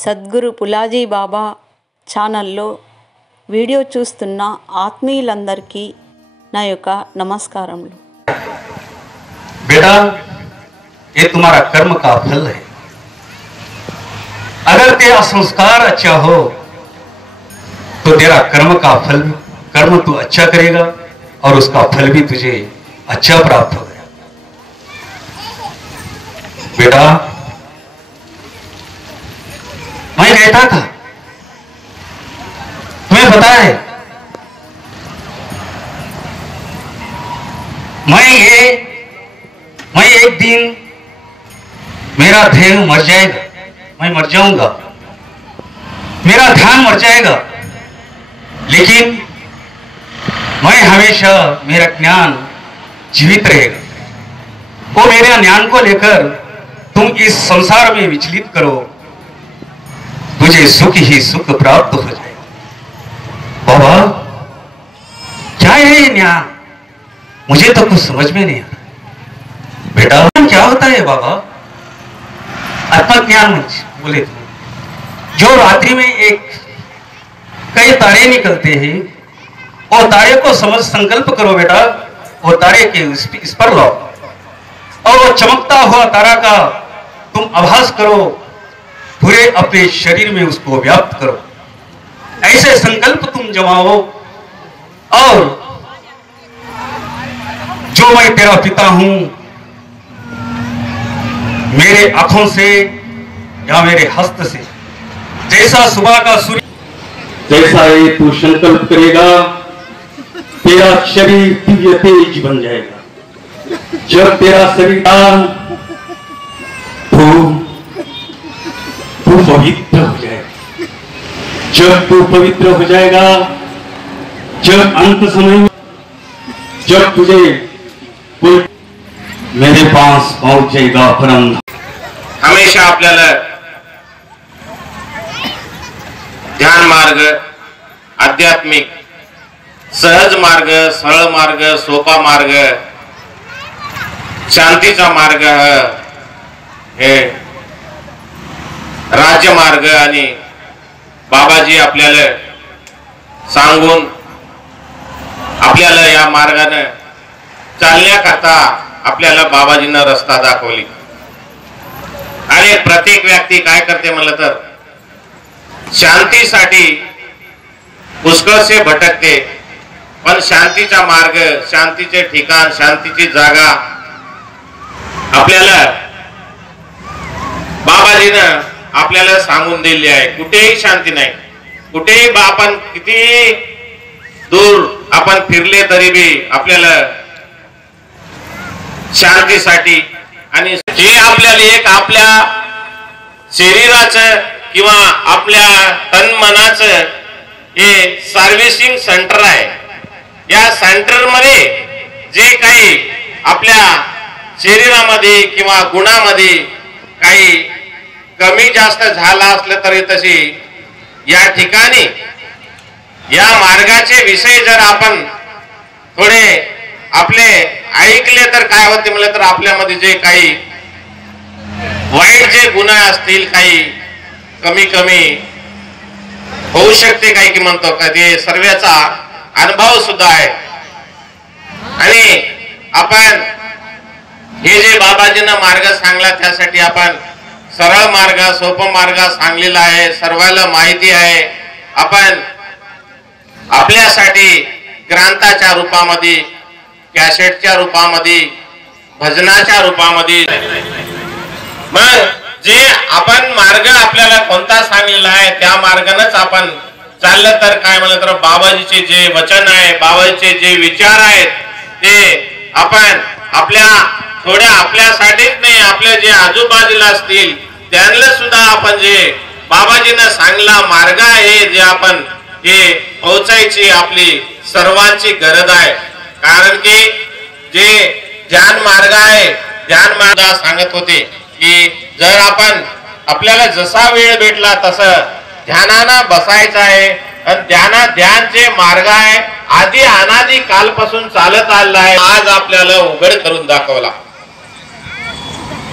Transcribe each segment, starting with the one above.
సద్గురు పులాజీ బాబా ఛానల్లో వీడియో చూస్తున్న ఆత్మీయులందరికీ నా యొక్క నమస్కారములు। बेटा, ये तुम्हारा कर्म का फल है। अगर तेरा संस्कार अच्छा हो तो तेरा कर्म का फल, कर्म तू अच्छा करेगा और उसका फल भी तुझे अच्छा प्राप्त होगा। बेटा, मैं कहता था, तुम्हें पता है, मैं एक दिन मेरा देह मर जाएगा, मैं मर जाऊंगा, मेरा ध्यान मर जाएगा, लेकिन मैं हमेशा मेरा ज्ञान जीवित रहेगा। वो मेरे ज्ञान को लेकर तुम इस संसार में विचलित करो, तुझे सुख ही सुख प्राप्त हो जाएगा। बाबा, क्या है ये ज्ञान? मुझे तो कुछ समझ में नहीं आ रहा। बेटा, क्या होता है बाबा? आत्मज्ञान बोले तो जो रात्रि में कई तारे निकलते हैं, वो तारे को समझ संकल्प करो बेटा, वो तारे के इस पर लो और वो चमकता हुआ तारा का तुम आभास करो, पूरे अपने शरीर में उसको व्याप्त करो। ऐसे संकल्प तुम जमाओ और जो मैं तेरा पिता हूं, मेरे आंखों से या मेरे हस्त से जैसा सुबह का सूर्य, जैसा ये तू संकल्प करेगा, तेरा शरीर दिव्य तेज बन जाएगा। जब तेरा शरीर तू पवित्र हो जाएगा। जब तू पवित्र हो जाएगा, जब अंत समय जब तुझे मेरे पास पहुंच जाएगा परम। हमेशा आपल्याला ध्यान मार्ग, आध्यात्मिक सहज मार्ग, सरळ मार्ग, सोपा मार्ग, शांतीचा मार्ग, हे राज्य मार्ग आणि बाबाजी आपल्याला सांगून आपल्याला या मार्गाने चालण्याकरता आपल्याला बाबाजींना रस्ता दाखवली। आणि प्रत्येक व्यक्ती काय करते म्हणलं तर शांतीसाठी पुष्कळसे भटकते, पण शांतीचा मार्ग, शांतीचे ठिकाण, शांतीची जागा आपल्याला बाबाजीनं आपल्याला सांगून दिली आहे। कुठेही शांती नाही, कुठेही आपण किती दूर आपण फिरले तरी बी आपल्याला शांतीसाठी आणि जे आपल्याला एक आपल्या शरीराचं किंवा आपल्या तन मनाचं हे सर्व्हिसिंग सेंटर आहे। या सेंटर मध्ये जे काही आपल्या शरीरामध्ये किंवा गुणामध्ये काही कमी जास्त झाला असलं तरी तशी या ठिकाणी या मार्गाचे विषय जर आपण थोडे आपले ऐकले तर काय होते म्हणलं तर आपल्यामध्ये जे काही वाईट जे गुण असतील काही कमी कमी होऊ शकते, काही की म्हणतो कधी सर्वांचा अनुभव सुद्धा आहे। आणि आपण हे जे बाबाजींना मार्ग सांगला त्यासाठी आपण सरळ मार्ग, सोपा मार्ग सांगलेला आहे, सर्वांना माहिती आहे। आपण आपल्यासाठी ग्रंथाच्या रूपामध्ये, कॅसेटच्या रूपामध्ये, भजनाच्या रूपामध्ये, मग जे आपण मार्ग आपल्याला कोणता सांगलेला आहे त्या मार्गानेच आपण चाललं तर काय म्हणलं तर बाबाजीचे जे वचन आहे, बाबाजीचे जे विचार आहेत ते आपण आपल्या थोड्या आपल्यासाठीच नाही, आपल्या जे आजूबाजूला असतील त्यांना सुद्धा आपण जे बाबाजींना सांगला मार्ग आहे जे आपण हे पोहोचायची आपली सर्वांची गरज आहे। कारण की जे ध्यान मार्ग आहे, ध्यान मार्ग सांगत होते की जर आपण आपल्याला जसा वेळ भेटला तसं ध्यानानं बसायचं आहे। आणि ध्यानचे मार्ग आहे आधी अनादी कालपासून चालत आलेला आहे, आज आपल्याला उघड करून दाखवला।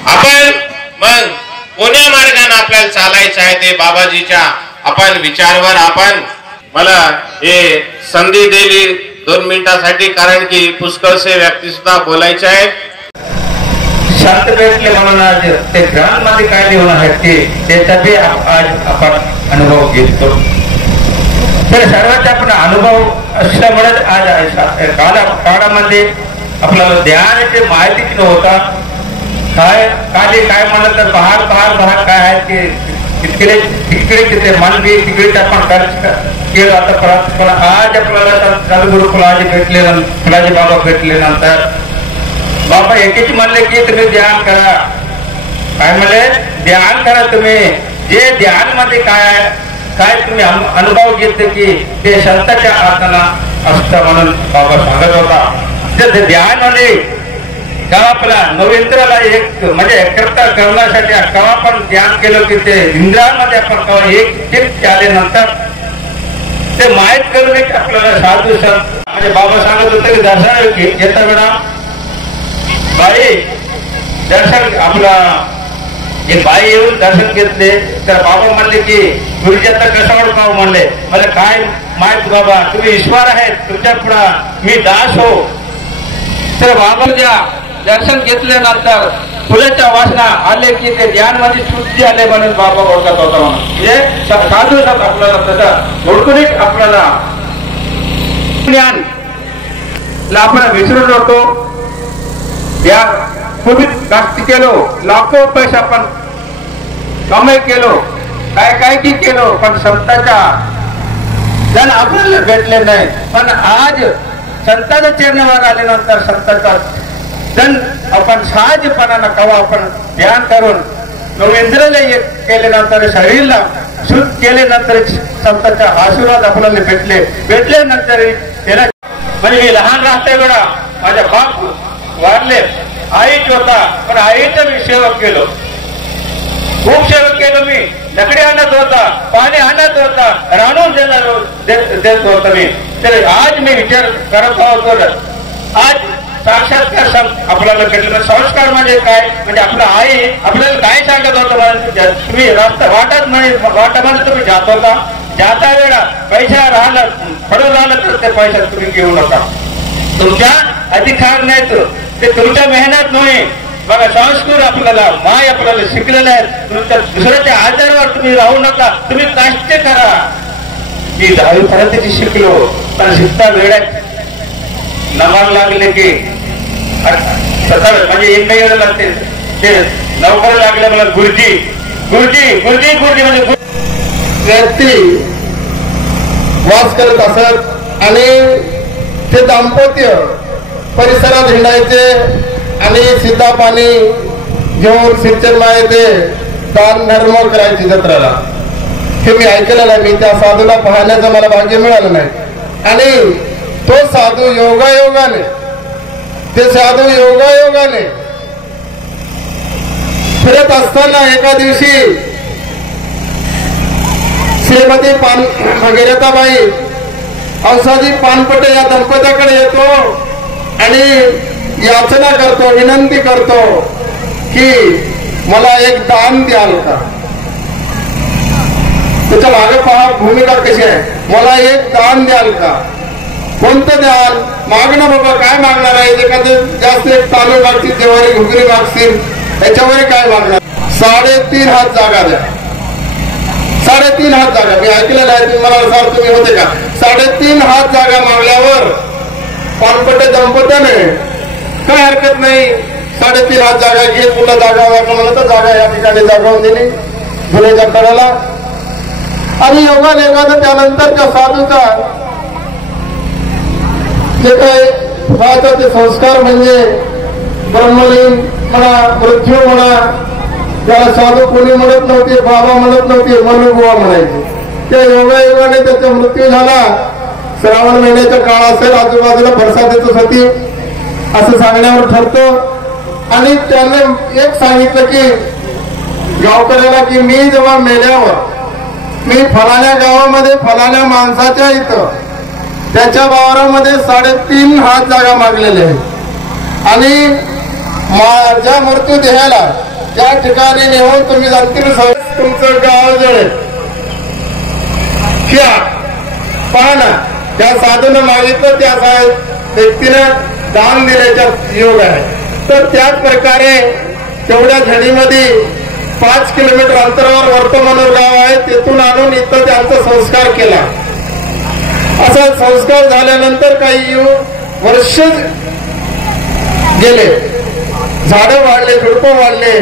आपण मग कोण्या मार्गाने आपल्याला चालायचं आहे ते बाबाजीच्या आपण विचारवर आपण मला हे संधी दिली 2 मिनिटांसाठी, कारण की पुष्कळसे व्यक्ती सुद्धा बोलायचे आहेत. शांत भेटले म्हणून आज ते ग्रहांमध्ये काय लिहून आहेत की त्याचा बी आज आपण अनुभव घेतो. तर सर्वांचा आपण अनुभव असल्यामुळेच आज काळामध्ये आपल्याला ध्यानाची माहितीच नव्हता. काय काली काय म्हणलं तर बहार काय आहे की तिकडे तिथे मन बी तिकडे आपण खर्च केलं. आता पण आज आपल्याला सद्गुरू फुलाजी बाबा भेटल्यानंतर बाबा एकच म्हणले की तुम्ही ध्यान करा. काय म्हणले? ध्यान करा. तुम्ही जे ध्यान मध्ये काय तुम्ही अनुभव घेतले की ते संतांच्या आसना असतं म्हणून बाबा सांगत होता. ते ध्यान म्हणजे केव्हा आपला नवइंद्राला एक म्हणजे एकत्र करण्यासाठी केव्हा आपण ध्यान केलं की ते इंद्रामध्ये आपण केव्हा एक चित्त आल्यानंतर ते माहीत करून एक आपल्याला साधू संत म्हणजे बाबा सांगत होते की दर्शन येता वेळा बाई दर्शन आपला एक बाई येऊन दर्शन घेतले तर बाबा म्हणले की गुरुजी आता कसं ओळखाव म्हणले. मला काय माहित बाबा, तुम्ही ईश्वर आहेत, तुमच्या पुढे मी दास हो. तर बाबाच्या दर्शन घेतल्यानंतर फुलाच्या वासना आले की ते ध्यान मध्ये शुद्धी आले म्हणून बाबा ओळखत होता म्हणून. म्हणजे साधू संत आपल्याला तसं ओळखून आपल्याला ज्ञान आपण विसरून होतो. या पूर्वी जास्ती केलो, लाखो पैसे आपण कमाई केलो, काय की केलो, पण संतांच्या जण आपल्याला भेटले नाही. पण आज संतांच्या चरणावर आल्यानंतर संतांचा जण आपण सहजपणानं कवा आपण ध्यान करून नवइंद्राला एक केल्यानंतर शरीरला शुद्ध केल्यानंतर संतांचा आशीर्वाद आपल्याला भेटल्यानंतर त्याला म्हणजे मी लहान राहते वेळा माझ्या बाप वारले, आईच होता पण आईचं मी सेवक केलो, खूप सेवक केलं. मी लकडी आणत होता, पाणी आणत होता, राणून देत होता मी. तर आज मी विचार करत होतो आज साक्षात्कार आपल्याला भेटलं. संस्कार म्हणजे काय म्हणजे आपला आई आपल्याला काय सांगत होतं, तुम्ही रस्ता वाटामध्ये तुम्ही जात होता, जाता वेळा पैसा राहिला पडून राहिला तर ते पैसा तुम्ही घेऊ नका. तुमच्या अधिकार नाही ते तुमच्या मेहनत नाही. बघा संस्कार आपल्याला माय आपल्याला शिकलेला आहे. तुमच्या दुसऱ्याच्या आजारावर तुम्ही राहू नका, तुम्ही कष्ट करा. मी 10वी पर्यंत शिकलो पण शिकता वेळात नमाज लागले की म्हणजे इंडियाला लागते ते नोकरी लागले मला गुरुजी म्हणजे व्यक्ती वास करत असत आणि ते दाम्पत्य परिसरात हिंडायचे आणि सीता पाणी घेऊन सिंचन मायेते दान धर्म करायची जत्रेला. हे मी ऐकलेलं आहे. मी त्या साधूला पाहण्याचं मला भाग्य मिळालं नाही. आणि तो साधू योगायोगाने फिरत असताना एका दिवशी श्रीमती भगीरथाबाई औषधी पानपटे या दंपत्याकडे येतो आणि याचना करतो, विनंती करतो की मला एक दान द्याल का. त्याच्या मागे पहा भूमिका कशी आहे. मला एक दान द्याल का. कोणतं द्याल? मागणं बाबा काय मागणार आहे. एखादं जास्त एक तांदूळ मागतील, जेवारी घुगरी मागतील, याच्यावर काय मागणार. 3.5 हात जागा द्या. 3.5 हात जागा मी ऐकलेलं आहे. तुम्हाला सांग तुम्ही होते का. 3.5 हात जागा मागल्यावर पानपटे दंपत्याने काय हरकत नाही 3.5 हात जागा घे, तुला जागा म्हणलं तर जागा या ठिकाणी जागावून दिली जुन्याच्या कडाला. आणि योगाने त्यानंतर त्या साधूचा जे काही ते संस्कार म्हणजे ब्रह्मलीन म्हणा, मृत्यू म्हणा, त्याला साधू कोणी म्हणत नव्हते, बाबा म्हणत नव्हते, मनुबुवा म्हणायचे. त्या योगायोगाने त्याचा मृत्यू झाला. श्रावण महिन्याच्या काळ असेल, आजूबाजूला बरसातीचं सती असं सांगण्यावर ठरतो. आणि त्याने एक सांगितलं की गावकऱ्याला की मी जेव्हा मेल्यावर मी फलाण्या गावामध्ये फलाण्या माणसाच्या इथं त्याच्या वावरामध्ये 3.5 हात जागा मागलेले आहे आणि माझ्या मृत्यू देहाला त्या ठिकाणी नेऊन तुम्ही अंतिम तुमचं गाव जळेल. पहा ना, त्या साधून मागितलं त्या व्यक्तीनं दान दिल्याचा योग आहे. तर त्याच प्रकारे तेवढ्या झडीमध्ये 5 किलोमीटर अंतरावर वर्तमानूर गाव आहे, तेथून आणून इथं त्यांचा संस्कार केला. असा संस्कार झाल्यानंतर काही वर्ष गेले, झाडं वाढले, झुडपं वाढले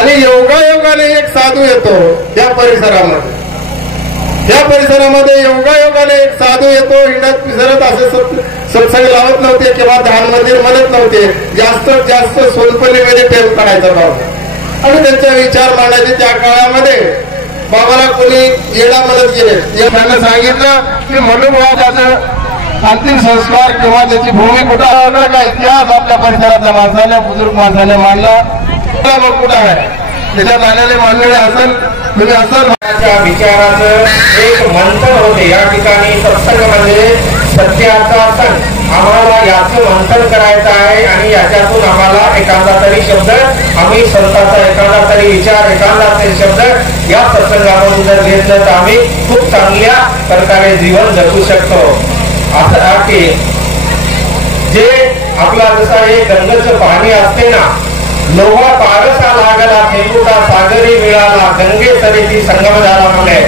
आणि योगायोगाने एक साधू येतो या परिसरामध्ये. या परिसरामध्ये योगायोगाने एक साधू येतो. हिंडत पिसरत असे सत्संग लावत नव्हते किंवा ध्यान मंदिर म्हणत नव्हते. जास्तीत जास्त सोनपल्लीमध्ये टेप काढायचा भाव आणि त्यांचा विचार मांडायचे. त्या काळामध्ये बाबाला कोणी येडा म्हणत गेले. त्यांना सांगितलं की मनुभावाचं अंतिम संस्कार किंवा त्याची भूमी कुठं काय इतिहास आपल्या परिसरातल्या माणसाने, बुजुर्ग माणसाने मांडला. मग कुठं आहे त्याच्यात आलेले मांडलेले असेल तुम्ही असं विचाराचं एक मंथन होते. या ठिकाणी सत्संग म्हणजे सत्याचा सण. आम्हाला याचं मंथन करायचं आहे आणि याच्यातून आम्हाला एखादा तरी शब्द, आम्ही संतांचा एखादा तरी विचार, एखादा तरी शब्द या सत्संगामधून जर घेतलं तर आम्ही खूप चांगल्या प्रकारे जीवन जगू शकतो. असं की जे आपला जसं हे गंगेचं पाणी असते ना, लोहा पारसा लागला थेंबुटा सागरी मिळाला, गंगे सरेची संगम झाला म्हणे.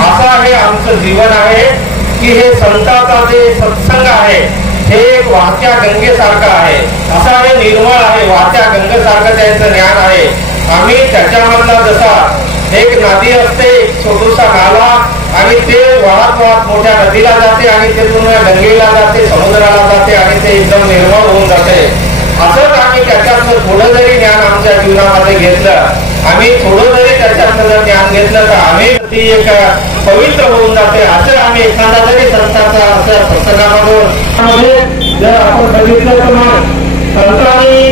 असा हे आमचं जीवन आहे की हे संतांचा जे सत्संग आहे हे एक वाहत्या गंगेसारखं आहे. असा हे निर्मळ आहे, वाहत्या गंगेसारखं त्यांचं ज्ञान आहे. आम्ही त्याच्यामधला जसा एक नदी असते, एक छोटूसा नाला आणि ते वाहत वाहत मोठ्या नदीला जाते आणि तिथून गंगेला जाते, समुद्राला जाते आणि ते एकदम निर्मळ होऊन जाते. असंच आम्ही त्याच्यातलं थोडं जरी ज्ञान आमच्या जीवनामध्ये घेतलं, आम्ही थोडं जरी त्याच्यातलं ज्ञान घेतलं तर आम्ही ती एक पवित्र होऊन जाते. असं आम्ही एखादा जरी संतांचा असं सत्संगामधून जर आपण बघितलं तर मग संतांनी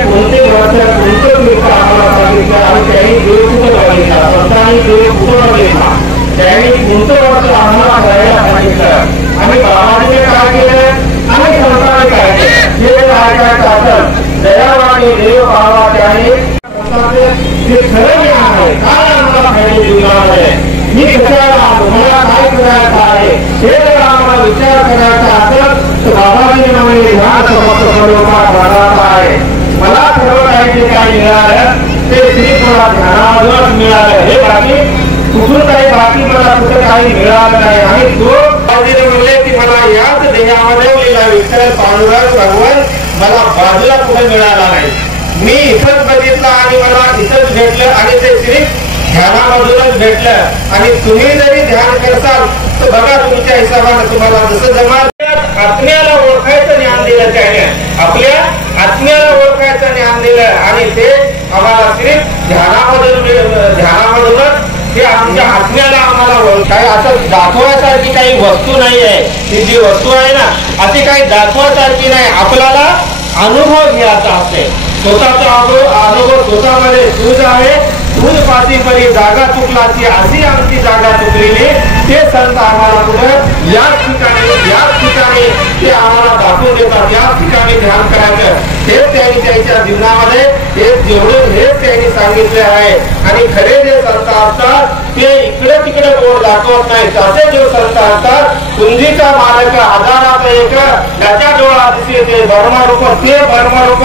कोणते वर्ष कोणतं लोक आम्हाला सांगितलं आणि त्यांनी देव कुठं बघितला, संतांनी देव कुठं बघितला, त्यांनी कोणतं वर्ष आम्हाला करायला सांगितलं आणि बाबाने काय केलं आणि संतांनी काय केलं हे काय असेल दयावाने देव बाबा त्याने जे खरं ज्ञान आहे, काय आम्हाला पाहिजे जीवनामध्ये, मी कशाला तुम्हाला काय करायचं आहे हे जर आम्हाला विचार करायचा असेल तर बाबाजी म्हणजे ध्यान समजता आहे. मला सर्व काही जे काही मिळालं ते श्रीफळा ध्यानामधूनच मिळालं. हे बाकी कुठून काही बाकी मला कुठं काही मिळालं नाही. आणि तो बाबाजीने म्हणले की मला याच देहामध्ये विठ्ठल पांडुरंग भगवान मला बाजूला कुठे मिळाला नाही. मी इथंच बघितलं आणि मला इथंच भेटलं आणि ते श्री ध्यानामधूनच भेटलं. आणि तुम्ही जरी ध्यान करसाल तर बघा तुमच्या हिशोबाने तुम्हाला जसं जमाल. आत्म्याला ओळखायचं ज्ञान दिलं त्याने, आपल्या आत्म्याला ओळखायचं ज्ञान दिलं आणि ते आम्हाला श्री ध्यानामधूनच ते आमच्या आत्म्याला आम्हाला काही असं दाखवायसारखी काही वस्तू नाही आहे. ती जी वस्तू आहे ना अशी काही दाखवायसारखी नाही, आपल्याला अनुभव घ्यायचा असते. स्वतःचा अनुभव स्वतःमध्ये तुझ आहे, तुझ पाठी परी जागा चुकलाची, अशी आमची जागा चुकलेली. ते संत आम्हाला कुठं याच ठिकाणी ते आम्हाला दाखवून देतात. याच ठिकाणी ध्यान करायचं हेच त्यांनी त्यांच्या जीवनामध्ये हेच त्यांनी सांगितले आहे. आणि खरे जे संत असतात ते इकडे तिकडे बोर्ड दाखवत नाहीत. असे जे संत असतात कुंजीचा मालक आधारात एक त्याच्या डोळा दिसे ते बर्मरूप, ते बर्मरूप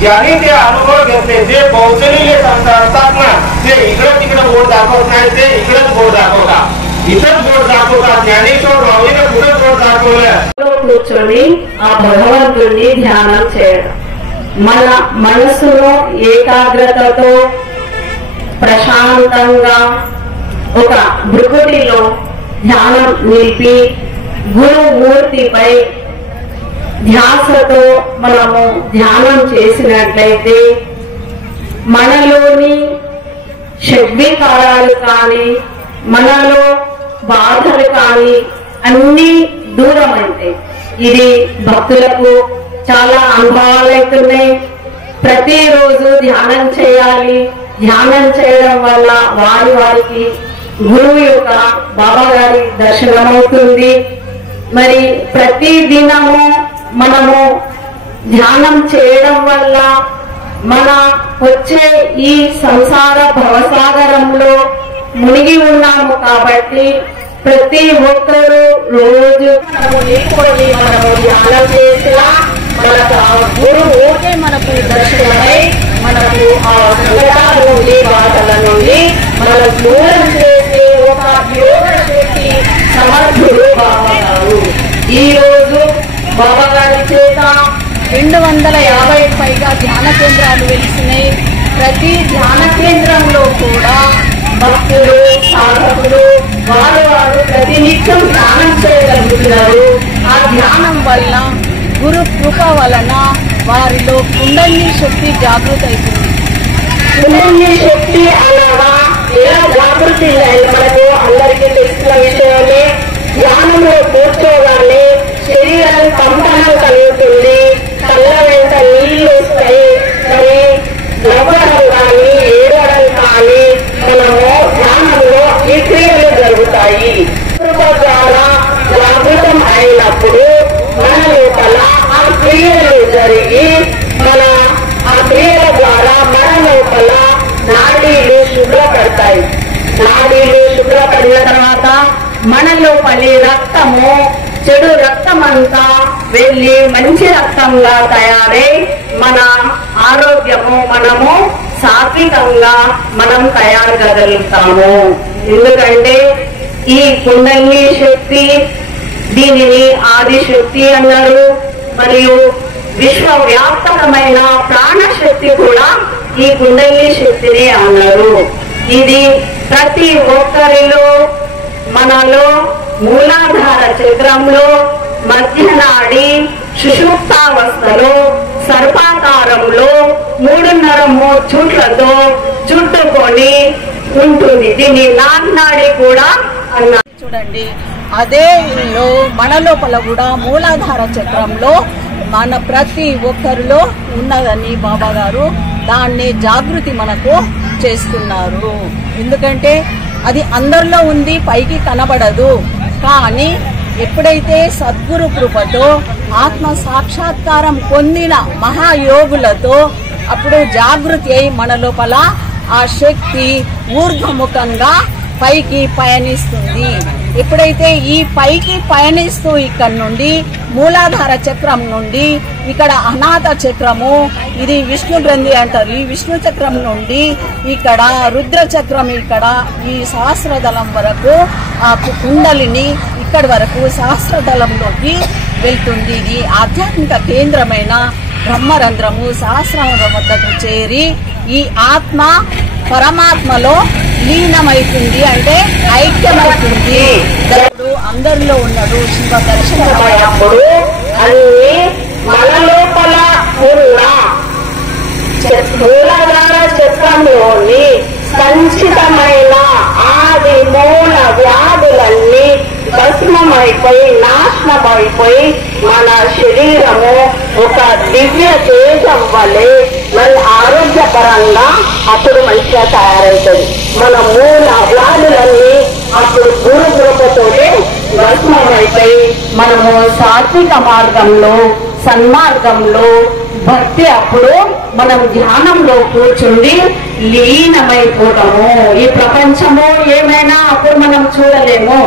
ज्यांनी ते अनुभव घेतले, जे पोहोचलेले संत असतात ना ते इकडे तिकडे बोर्ड दाखवत नाही, ते इकडेच बोर्ड दाखवतात, इथंच बोर्ड दाखवतात. ज्ञानेश्वर माऊलीने कुठे बोर्ड दाखवलं కూర్చొని ఆ భగవంతుడిని ధ్యానం చేయడం, మన మనసును ఏకాగ్రతతో ప్రశాంతంగా ఒక భృకుటిలో ధ్యానం నిలిపి గురుమూర్తిపై ధ్యాసతో మనము ధ్యానం చేసినట్లయితే మనలోని షడ్వికారాలు కానీ మనలో బాధలు కానీ అన్ని దూరం అవుతాయి. ఇది భక్తులకు చాలా అనుభవాలు అవుతున్నాయి. ప్రతిరోజు ధ్యానం చేయాలి. ధ్యానం చేయడం వల్ల వారికి గురువు యొక్క బాబా గారి దర్శనం అవుతుంది. మరి ప్రతి దినము మనము ధ్యానం చేయడం వల్ల మన వచ్చే ఈ సంసార భవసాగరంలో మునిగి ఉన్నాము కాబట్టి ప్రతి ఒక్కరూ రోజు లేకపోయి మనము ధ్యానం చేసినా మనకు ఆ గురువు మనకు దర్శనమై మనకు ఆ సంకటాల నుండి బాధల నుండి మన దూరం చేసే ఒక యోగ శక్తి సమర్థుడు బాబా గారు. ఈ రోజు బాబా గారి చేత 250 పైగా ధ్యాన కేంద్రాలు వెలిసినాయి. ప్రతి ధ్యాన కేంద్రంలో కూడా భక్తులు సాధకులు వారు ప్రతినిత్యం ధ్యానం చేయగలుగుతున్నారు. ఆ ధ్యానం వల్ల గురు కృప వలన వారిలో కుండలిని శక్తి జాగృతి అవుతుంది. కుండలిని శక్తి అనగా ఎలా జాగృతి మనకు అందరికీ తెలిసిన విషయమే. ధ్యానంలో కూర్చోగానే శరీరం కంపనం కలుగుతుంది, కళ్ళ వెంట నీళ్లు వస్తాయి. మరి నవ్వడం కానీ ఏడవడం కానీ మనము ధ్యానంలో ఈ క్రియలు జరుగుతాయి. కృప ద్వారా జాగృతం అయినప్పుడు మన లోపల ఆ క్రియలు జరిగి ఆ క్రియల ద్వారా మన లోపల నాడీలు శుభ్రపడతాయి. నాడీలు శుభ్రపడిన తర్వాత మన లోపలి రక్తము చెడు రక్తం అంతా వెళ్ళి మంచి రక్తంగా తయారై మన ఆరోగ్యము మనము సాత్వికంగా మనం తయారు కాగలుగుతాము. ఎందుకంటే ఈ కుండలిని శక్తి దీనిని ఆదిశక్తి అన్నారు. మరియు విశ్వవ్యాప్తమైన ప్రాణశక్తి కూడా ఈ కుండలిని శక్తిని అన్నారు. ఇది ప్రతి ఒక్కరిలో మనలో మూలాధార చక్రంలో మధ్యనాడి సుషుప్తావస్థలో సర్పాకారంలో 3.5 చుట్లతో చుట్టుకొని ఉంటుంది. దీన్ని నాడి కూడా అన్నారు. చూడండి, అదే మన లోపల కూడా మూలాధార చక్రంలో మన ప్రతి ఒక్కరిలో ఉన్నదని బాబా గారు దాన్ని జాగృతి మనకు చేస్తున్నారు. ఎందుకంటే అది అందరిలో ఉంది, పైకి కనబడదు. కానీ ఎప్పుడైతే సద్గురు కృపతో ఆత్మ సాక్షాత్కారం పొందిన మహాయోగులతో అప్పుడు జాగృతి అయి మన లోపల ఆ శక్తి ఊర్ధ్వముఖంగా పైకి పయనిస్తుంది. ఎప్పుడైతే ఈ పైకి పయనిస్తూ ఇక్కడ నుండి మూలాధార చక్రం నుండి ఇక్కడ అనాథ చక్రము, ఇది విష్ణు గ్రంథి అంటారు, ఈ విష్ణు చక్రం నుండి ఇక్కడ రుద్ర చక్రం, ఇక్కడ ఈ సహస్రదళం వరకు ఆ కుండలిని ఇక్కడి వరకు సహస్రదళంలోకి వెళ్తుంది. ఇది ఆధ్యాత్మిక కేంద్రమైన బ్రహ్మరంధ్రము సహస్రారం వద్దకు చేరి ఈ ఆత్మ పరమాత్మలో లీనమైతుంది, అంటే ఐక్యమవుతుంది. అందరిలో ఉన్నాడు. శివ దర్శనమైనప్పుడు అన్ని మన లోపల ఉన్న మూలాధార చక్రంలోని సంచితమైన ఆది మూల వ్యాధులన్నీ భస్మమైపోయి నాశనమైపోయి మన శరీరము ఒక దివ్య తేజం వలె మన ఆరోగ్యపరంగా అప్పుడు మంచిగా తయారవుతుంది. మన మూల వ్యాధులన్నీ అప్పుడు గురు కృపతోనే భస్మమైపోయి మనము సాత్విక మార్గంలో సన్మార్గంలో భక్తి అప్పుడు మనం ధ్యానంలో కూర్చుండి లీనమైపోతాము. ఈ ప్రపంచము ఏమైనా అప్పుడు మనం చూడలేము.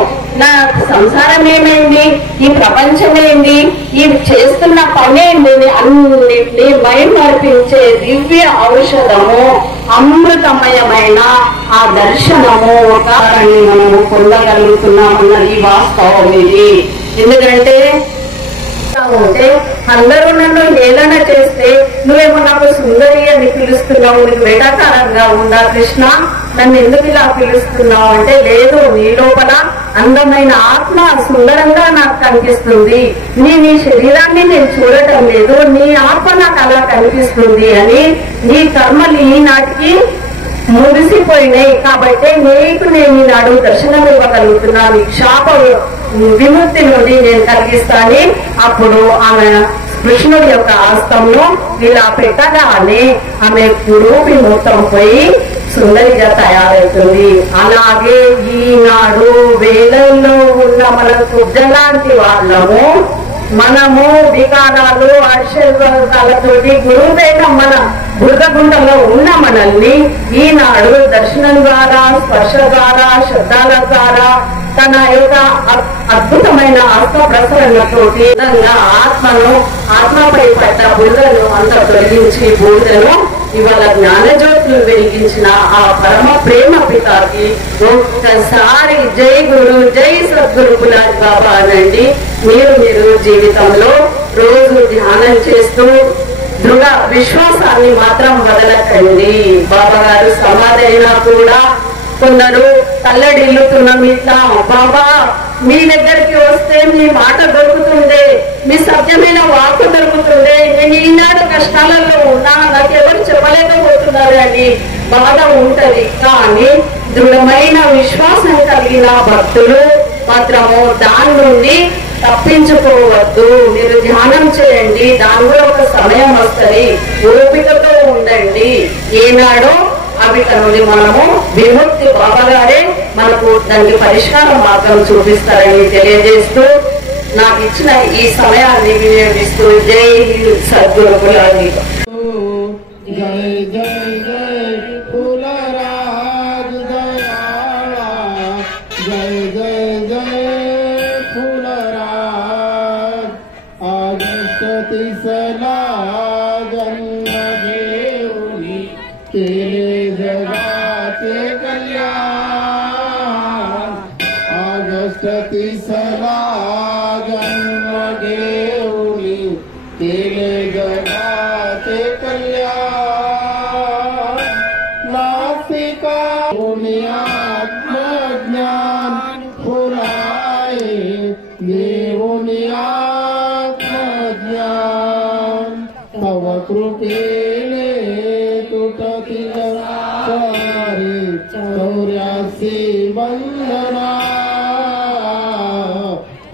నా సంసారం ఏమైంది, ఈ ప్రపంచం ఏంది, ఇది చేస్తున్న పని ఏంది, అన్నిటినీ మైమర్పించే దివ్య ఔషధము అమృతమయమైన ఆ దర్శనము ఒకరిని మనము పొందగలుగుతున్నామన్నది వాస్తవం. ఇది ఎందుకంటే ఉంటే అందరూ నన్ను ఏదైన చేస్తే నువ్వేమో నాకు సుందరి అని పిలుస్తున్నావు, నీకు వేడాకారంగా ఉందా కృష్ణ, నన్ను ఎందుకు ఇలా పిలుస్తున్నావు అంటే, లేదు నీ లోపల అందమైన ఆత్మ సుందరంగా నాకు కనిపిస్తుంది, నీ శరీరాన్ని నేను చూడటం లేదు, నీ ఆత్మ నాకు అలా కనిపిస్తుంది అని నీ కర్మలు ఈనాటికి ముగిసిపోయినాయి. కాబట్టి నీకు నేను ఈనాడు దర్శనం ఇవ్వగలుగుతున్నాను, శాప విముక్తి నుండి నేను కలిగిస్తాను. అప్పుడు ఆమె కృష్ణుడి యొక్క హస్తంలో ఇలా పెట్టగానే ఆమె రూపి మొత్తం పోయి సుందరిగా తయారవుతుంది. అలాగే ఈనాడు వేలల్లో ఉన్న మన కుబ్జలాంటి వాళ్ళము మనము వికారాలు ఆశీర్వాదాలతోటి గురువుపైన మన బురదగుంటలో ఉన్న మనల్ని ఈనాడు దర్శనం ద్వారా, స్పర్శ ద్వారా, శబ్దాల ద్వారా, తన యొక్క అద్భుతమైన ఆత్మ ప్రసరణతోటి ఆత్మపై పడ్డ బురదను అంత తొలగించి బూడిదను ఇవాళ జ్ఞానజ్యోతులు వెలిగించిన ఆ పరమ ప్రేమ పితాకి ఒక్కసారి జై గురు, జై సద్గురు గులాబ్ బాబా అనండి. మీరు జీవితంలో రోజు ధ్యానం చేస్తూ దృఢ విశ్వాసాన్ని మాత్రం వదలకండి. బాబా గారు సమాధి అయినా కూడా కొందరు తల్లడిల్లుతున్నాం, బాబా మీ దగ్గరికి వస్తే మీ మాట దొరుకుతుండే, మీ సత్యమైన వాక్కు దొరుకుతుండే, నేను ఈనాడు కష్టాలలో ఉన్నా, నాకెవరు చెప్పలేకపోతున్నారు అని బాధ ఉంటది. కానీ దృఢమైన విశ్వాసం కలిగిన భక్తులు మాత్రము దాని నుండి తప్పించుకోవద్దు. మీరు ధ్యానం చేయండి, దానిలో ఒక సమయం వస్తుంది, ఓపికతో ఉండండి. ఏనాడో అవిట నుండి మనము విముక్తి బాబా గారే మనకు దానికి పరిష్కార మార్గం చూపిస్తారని తెలియజేస్తూ నాకు ఇచ్చిన ఈ సమయాన్ని వినియోగిస్తూ జై సద్గురు గులాబీ. జై జై జై ఫులరాజ్ దయాళా, జై జై జై फुलराज. आगस्ट 30ला जन्मदेवनी केले जगाचे कल्याण. आगस्ट 30ला जन्मदेवनी केले जगाचे कल्याण. नासिका आत्मज्ञान फुलाए देवोनी आत्मज्ञान. तव कृपेने तुटतील सारे 84 बंधना.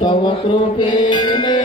तव कृपेने